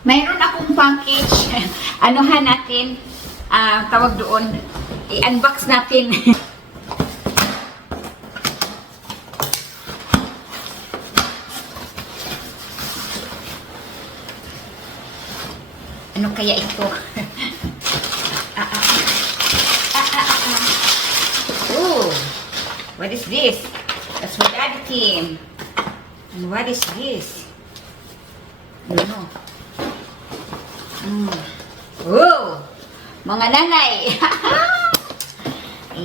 Mayroon akong package. Anuhan natin, tawag doon, i-unbox natin. Ano kaya ito? Oh, what is this? That's for Daddy Tim. And what is this? I don't know. Oh, mga nanay.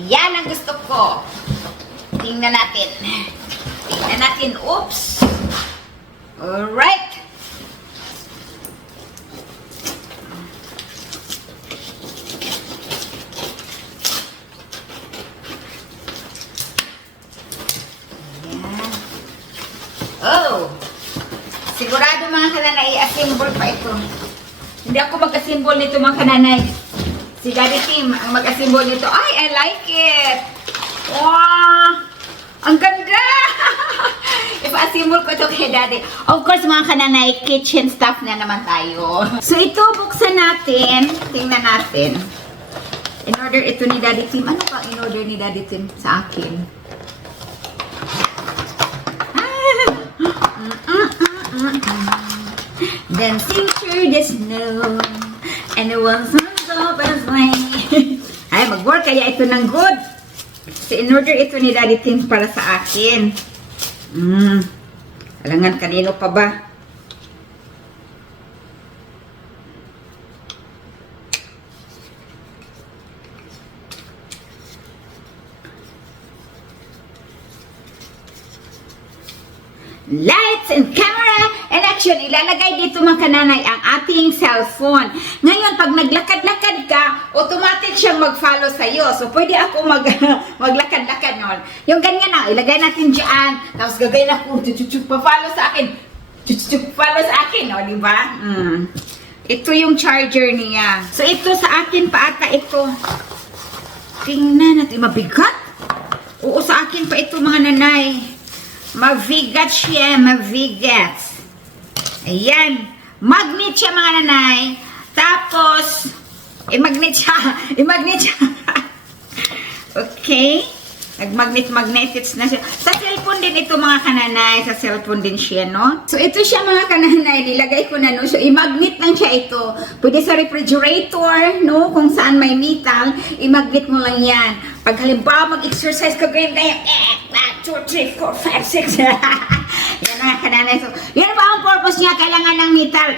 Yan ang gusto ko. Tingnan natin. Tingnan natin. Oops. Alright. Ayan. Oh. Sigurado mga kananay, i-assemble pa ito. Hindi ako mag-assemble nito mga kananay. Si Daddy Tim ang mag-assemble nito. Ay, I like it! Wow! Ang ganda! Ipa-assemble ko ito kay Daddy. Of course mga kananay, kitchen stuff na naman tayo. So ito, buksan natin. Tingnan natin. In-order ito ni Daddy Tim. Ano pa in-order ni Daddy Tim sa akin? Dancing through the snow and it wasn't so bad. Ay, mag-work kaya ito ng good. So, in-order ito ni Daddy Tim para sa akin. Alangan kanino pa ba? Lights and camera and action. Ilalagay dito mga kananay ang ating cellphone. Ngayon, pag naglakad-lakad ka, automatic siyang mag-follow sa'yo. So, pwede ako maglakad-lakad nun. Yung ganyan na, ilagay natin dyan. Tapos gagawin ako, pa-follow sa akin. Pa-follow sa akin, o, diba? Ito yung charger niya. So, ito sa akin pa ata ito. Tingnan natin, mabigat. Oo, sa akin pa ito mga nanay. Mabigat siya, mabigat. Ayan. Magnet siya mga nanay. Tapos, i-magnet siya. I-magnet siya. Okay. Nag-magnet na siya. Sa cellphone din ito mga kananay. Sa cellphone din siya, no? So, ito siya mga kananay. Nilagay ko na, no? So, i-magnet lang siya ito. Pwede sa refrigerator, no? Kung saan may metal, i-magnet mo lang yan. Pag halimbawa mag-exercise ka, ganyan kayo, 1, 2, 3, 4, 5, 6. Yan mga kananay. So, yan ba ang purpose niya? Kailangan ng metal.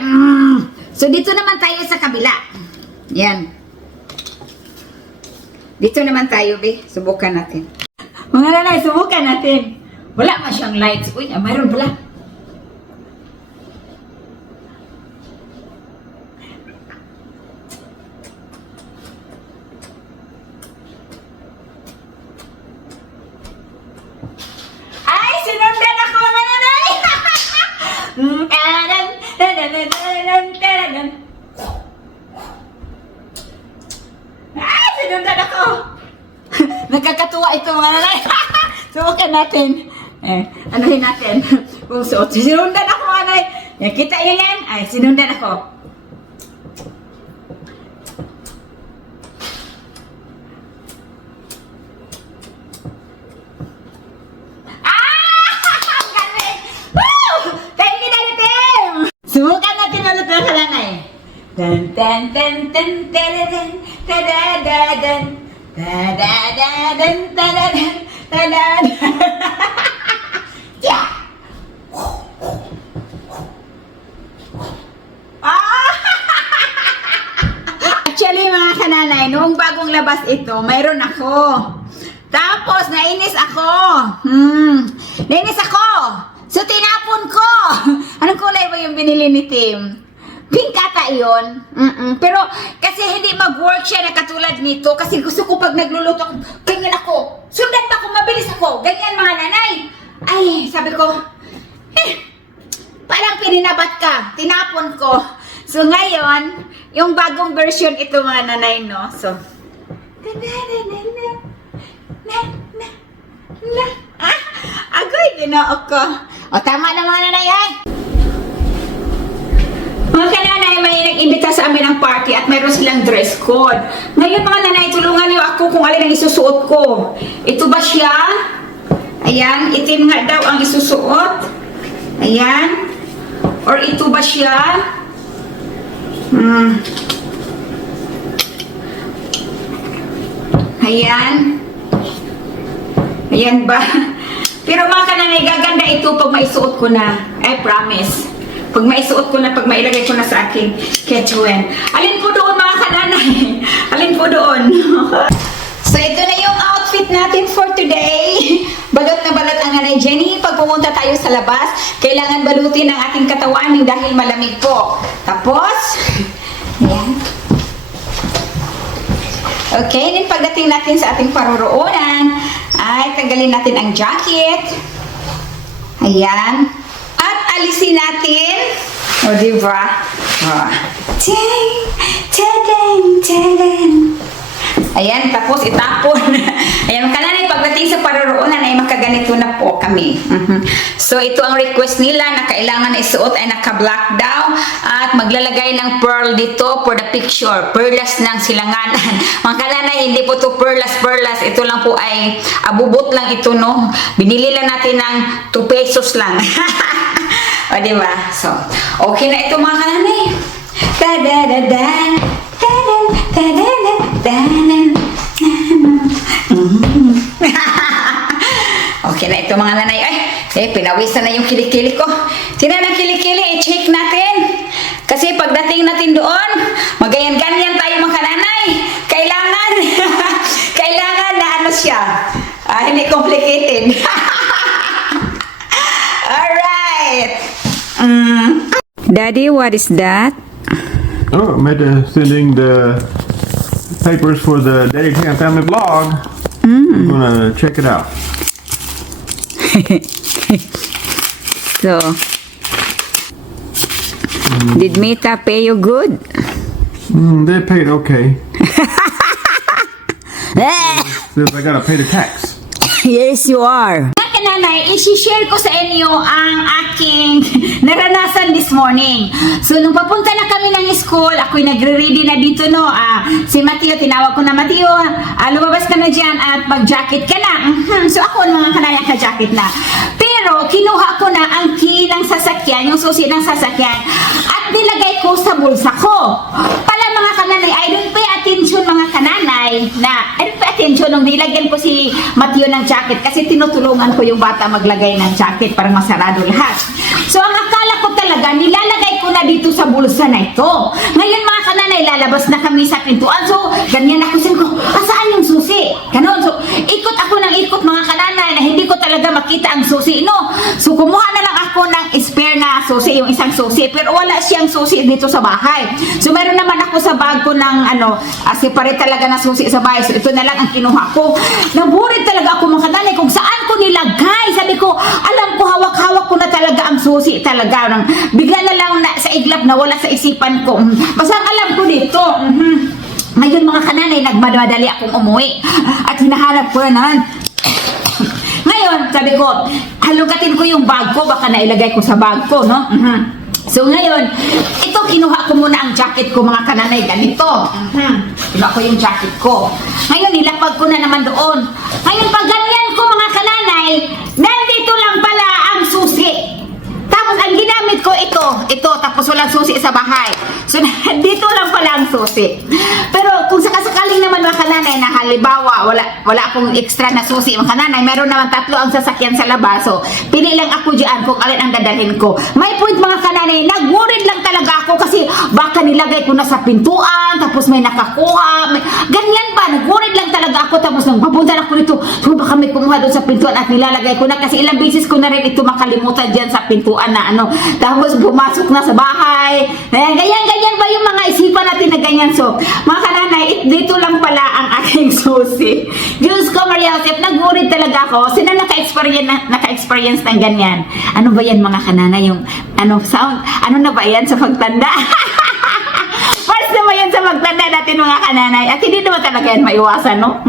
So, dito naman tayo sa kabila. Yan. Dito naman tayo, be. Subukan natin. Mga nanay, subukan natin. Wala man siyang lights. Uy, mayroon pala. Ay, sinundan ako mga nanay! Ay, sinundan ako! Nagkakatuwa ito mga nanay. Subukan natin. Anuhin natin. Kung suot. Sinundan ako mga nanay. Kita niyo yan? Ay, sinundan ako. Galing! Woo! Thank you, Daddy Tim! Subukan natin ulit mga nanay. Tan tan tan tan tan tan tan tan. Da-da-da-dan, da-da-dan, da-da-dan. Yeah! Actually, mga kananay, noong bagong labas ito, mayroon ako. Tapos, nainis ako. Nainis ako. So, tinapon ko. Anong kulay ba yung binili ni Tim? Pink ata yun. Pero kasi hindi mag-work siya na katulad nito. Kasi gusto ko pag nagluluto, ganyan ako. Sundan pa ako, mabilis ako. Ganyan mga nanay. Ay, sabi ko, parang pininabat ka. Tinapon ko. So ngayon, yung bagong version ito mga nanay, no? So, agoy, ginoo ko. O, tama na mga nanay, ay. Mga kananay, party at mayroon silang dress code. Ngayon mga nanay, tulungan niyo ako kung alin ang isusuot ko. Ito ba siya? Ayan, itim nga daw ang isusuot. Ayan. Or ito ba siya? Ayan. Ayan ba? Pero mga kananay, gaganda ito pag maisuot ko na. I promise. Pag maisuot ko na, pag mailagay ko na sa aking ketchuan. Alin po doon mga kananay? Alin po doon? So ito na yung outfit natin for today. Balot na balot ang nanay Jenny. Pag pumunta tayo sa labas, kailangan balutin ang ating katawan dahil malamig po. Tapos, ayan. Okay, then pagdating natin sa ating paroroonan, ay tanggalin natin ang jacket. Ayan. At alisin natin. O, diba? Oh. Tadang, tadang, tadang. Ayan, tapos itapon. Ayan, kananay, pagdating sa paroroonan ay makaganito na po kami. So, ito ang request nila na kailangan na isuot ay naka-black daw at maglalagay ng pearl dito for the picture. Perlas ng silanganan. Mga kananay, hindi po to perlas. Ito lang po ay abubot lang ito, no? Binili lang natin ng 2 pesos lang. O, diba? So, okay na ito mga kananay. Ta-da-da-da. Okay na ito mga nanay. Ay, pinawisan na yung kilikili ko. Tingnan ang kilikili, i-check natin. Kasi pagdating natin doon, magayan-ganyan tayo mga nanay. Kailangan, kailangan na ano siya. Hindi complicated. Alright. Daddy, what is that? Oh, I'm sending the papers for the Daddy Tam Family blog. I'm gonna check it out. So, did Mita pay you good? They paid okay. Says I gotta pay the tax. Yes, you are. Nanay, isi-share ko sa inyo ang aking naranasan this morning. So, nung papunta na kami ng school, ako'y nagre-ready na dito, no? Si Mateo, tinawag ko na, Mateo, lumabas ka na dyan at mag-jacket ka na. So, ako, mga kanay, naka-jacket na. Pero, kinuha ko na ang key ng sasakyan, yung susi ng sasakyan, at nilagay ko sa bulsa ko. Pala, mga kananay, I don't pay attention, mga kananay, na, I don't pay attention nung nilagyan ko si Mateo ng jacket kasi tinutulungan ko yung bata maglagay ng jacket para masarado lahat. So, ang akala ko talaga, nilalagay ko na dito sa bulsa na ito. Ngayon, mga kananay, lalabas na kami sa pintuan. So, ganyan ako sin ko, saan yung susi? Ganon. So, ikot ako ng ikot, mga kananay, na hindi ko talaga makita ang susi, no? So, kumuha na lang ako ng spare na susi, yung isang susi. Pero wala siyang susi dito sa bahay. So, meron naman ako sa bag ko ng, separate talaga na susi sa bahay. So, ito na lang ang kinuha ko. Naburid talaga ako, mga kananay, kung saan ko nilagay. Sabi ko, alam ko, hawak-hawak ko na talaga ang susi talaga. Bigla na lang na, sa iglap na wala sa isipan ko. Basta alam ko dito. Ngayon mga kananay, nagmadali akong umuwi. At hinahanap ko na. Ngayon, sabi ko, halugatin ko yung bag ko. Baka nailagay ko sa bag ko, no? So ngayon, ito kinuha ko muna ang jacket ko mga kananay, ganito. Kinuha ko yung jacket ko. Ngayon, nilapag ko na naman doon. Ngayon, pag ganyan ko mga kananay, nandito lang pala ang susi. Tapos ang ginamit ko ito, tapos walang susi sa bahay. So, dito lang pala ang susi. Pero kung sakasakaling naman mga kananay na halimbawa, wala akong extra na susi mga kananay, meron naman 3 ang sasakyan sa labas. So, pili lang ako dyan kung alin ang dadalhin ko. May point mga kananay, nag-worried lang talaga ako kasi baka nilagay ko na sa pintuan, tapos may nakakuha. Ganyan ba? Nag-worried lang talaga ako. Tapos nang papunta na ako dito, so baka may kumuha doon sa pintuan at nilalagay ko na kasi ilang beses ko na rin ito makalimutan dyan sa pintuan na tapos pumasok na sa bahay. Ganyan ba yung mga isipan natin na ganyan? So, mga kananay, dito lang pala ang aking susi. Diyos ko, Maria Joseph, nag-worried talaga ako. Sino naka-experience ng ganyan? Ano ba yan mga kananay? Yung, sound? Ano na ba yan sa pagtanda? First naman yan sa pagtanda natin mga kananay. At hindi naman talaga yan maiwasan, no?